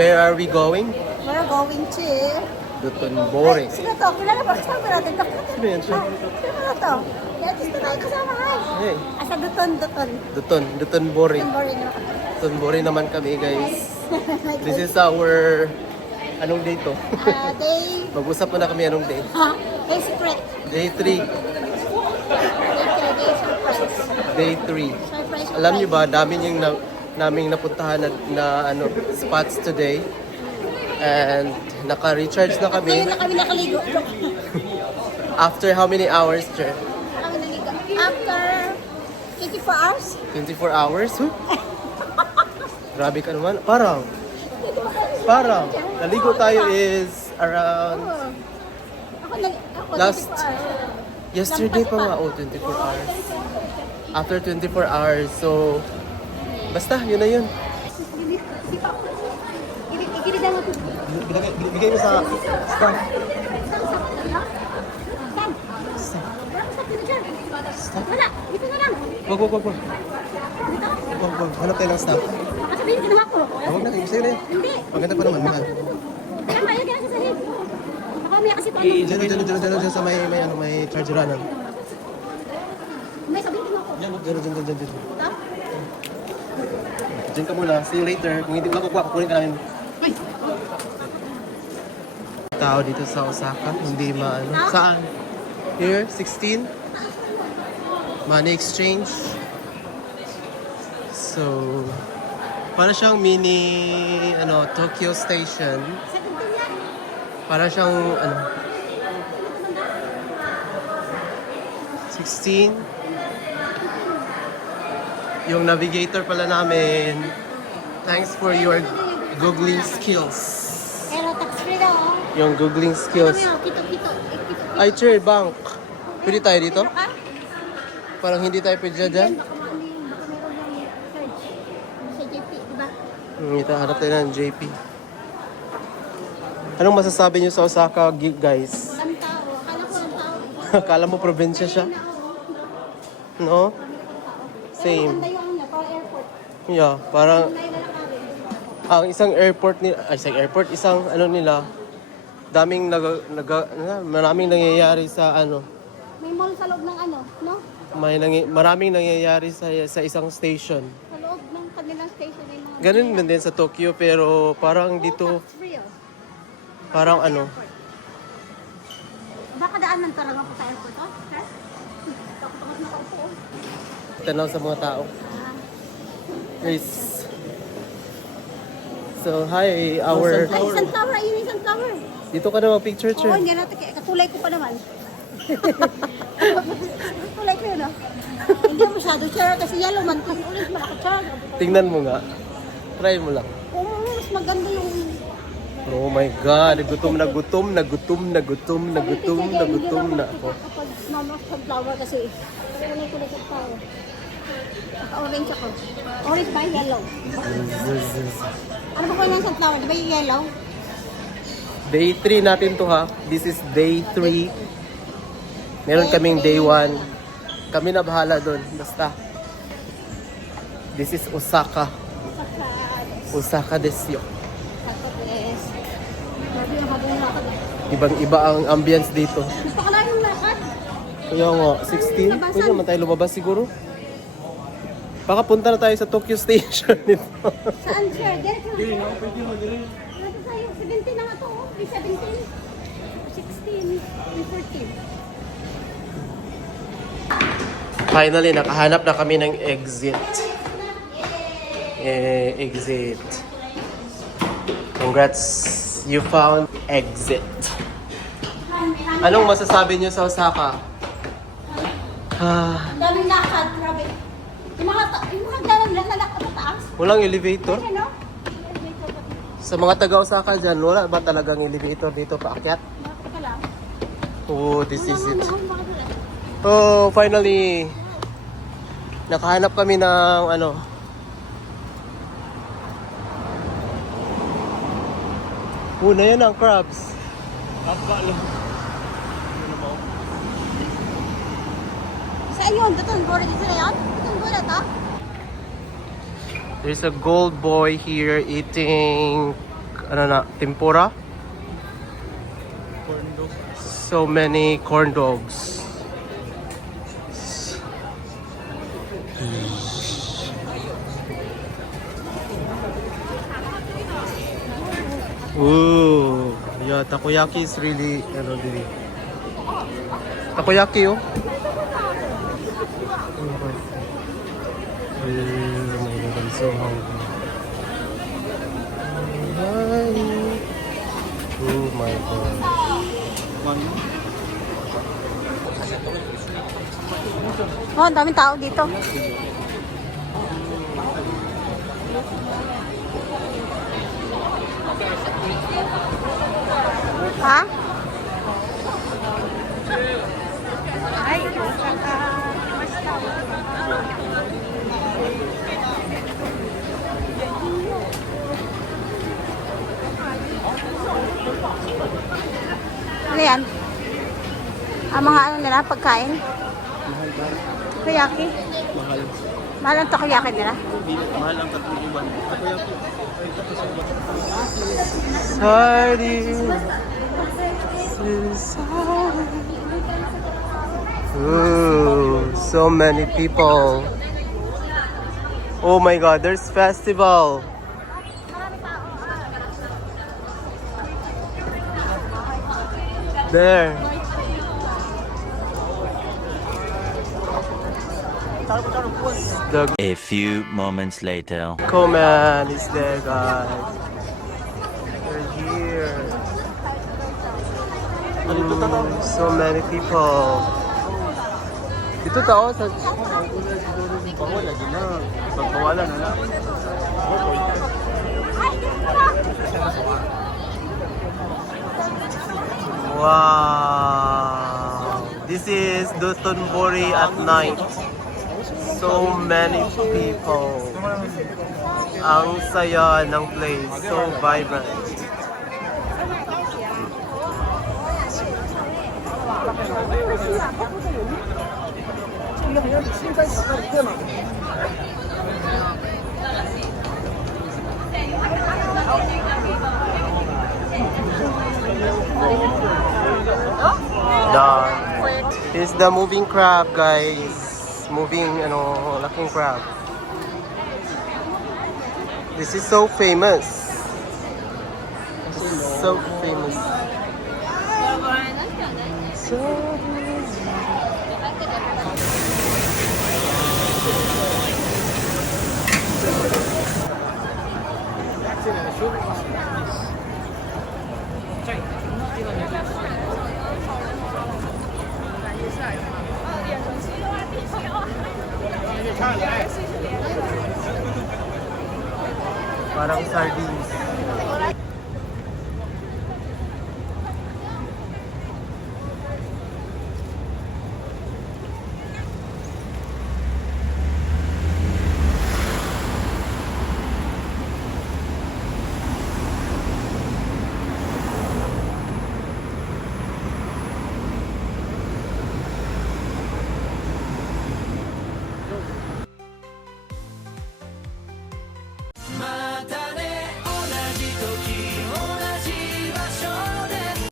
where are we going? We're going to... Dotonbori. Sino to? Kilala ba? Saan ba natin to? Sino yan siya? Sino to? Kaya gusto tayo kasama, hi. Hey. Asa Duton. Dotonbori. Duton na. Dotonbori naman kami, guys. This is our... Anong day to? Day... Mag-usap muna kami anong day. Day secret. Day 3. Day surprise. Day 3. Surprise. Alam niyo ba, dami yung naming napuntahan na spots today. And naka-recharge na kami. Ngayon na kami nakaligo. After how many hours, Jer? Kami naligo. After 24 hours? 24 hours? Huh? Grabe ka naman. Parang. Naligo tayo is around Ako last 24 hours. yesterday pa nga. Oh, 24 hours. After 24 hours. So, basta, yun na yun. Bigay mo sa staff. Wala, dito na lang. Wag. Hanap tayo ng staff. Sabihin ko naman ko. Huwag na, sa'yo na yun. Hindi. Maganda pa naman, mahal. Tama, yun kaya sa sahig. Ako umiyak kasi paano. Diyan sa may chargeranan. May sabihin ko ako. Diyan. Ito? Diyan ka muna. See you later. Kung hindi ko makukuha, kukunin ka namin. Uy. Tao dito sa Osaka. Hindi maano. Saan? Here, 16. Money exchange. So, para siyang mini, Tokyo Station. Para siyang, 16. Yung navigator pala namin. Thanks for your googling skills. Pero tax free daw. Yung googling skills. Kito. Ay, Chair, bank. Pwede tayo dito? Ka? Parang hindi tayo pwede dyan. Baka meron yung search. Sa JP, diba? Ito, hanap tayo ng JP. Anong masasabi niyo sa Osaka, guys? Walang tao. Akala ko walang tao. Akala mo probinsya siya? No? Same. Maganda yung parang airport. Yeah, parang Maganda yung lalakarin. ang isang airport, isang nila, maraming nangyayari sa May mall sa loob ng no? maraming nangyayari sa isang station. Sa loob ng kanilang station ay mga... Ganun din sa Tokyo, pero parang dito, Tax free, parang Baka daanan talaga ko sa airport, Sir? Takot nakaupo, tanaw sa mga tao. Guys. So, hi, our... Ay, isang tower. Ayun, isang tower. Dito ka na mag-picture, Oo, Chair. hindi natin. Katulay ko pa naman. Katulay ko yun, Hindi masyado, Sir. Kasi yellow man. Kasi ulit malaki, Sir. Tingnan mo nga. Try mo lang. Oo, mas maganda yung... Oh my God, gutom na ako. Kapag sumama sa flower kasi, kulay ko na sa flower. Orange ako. Orange ba yellow? Ano ba kulay ng sunflower? Di ba yung yellow? Day 3 natin to ha. This is day 3. Meron kaming day 1. Kami na bahala doon. Basta. This is Osaka. Osaka desyo. Ibang-iba ang ambience dito. Gusto ko lang yung lakad. Kaya nga, 16? Pwede naman tayo lumabas siguro. Baka punta na tayo sa Tokyo Station nito. Saan, Sir? Direct na. Nandito tayo. 17 na nga to. May 17. 16. May 14. Finally, nakahanap na kami ng exit. Exit. Congrats, you found exit. Anong masasabi niyo sa Osaka? Ang daming lakad. Grabe. Yung mga dalang lalakad sa taas. Walang elevator? Ano? Sa mga taga-Osaka dyan, wala ba talagang elevator dito paakyat? Teka lang. Oh, this is it. Oh, finally, nakahanap kami ng Una yan ang crabs. Saan yun? Doon, bora dito na yan? Doon, bora to? There's a gold boy here eating Ano na? Tempura? Corn dog. So many corn dogs. Ooh, yeah, takoyaki is really, ano, really. Takoyaki, oh. Oh my God, I'm so hungry. Oh my God. Oh, ang daming tao dito. Ha? Ano yan? Ang mga ano nila, pagkain? Takoyaki? Mahal. Mahal ang takoyaki nila? Mahal ang tatlong uban. Takoyaki. Sardines. Ooh, so many people. Oh my God, there's festival. There. The A few moments later. Coman is there, guys. They're here. So many people. Dito tao sa Bawal lagi na. Pagbawalan na lang. Wow. This is Dotonbori at night. So many people. Ang saya ng place. So vibrant. Done. This is the moving crab, guys. Moving, laking crab. This is so famous. So famous. Parang sardines.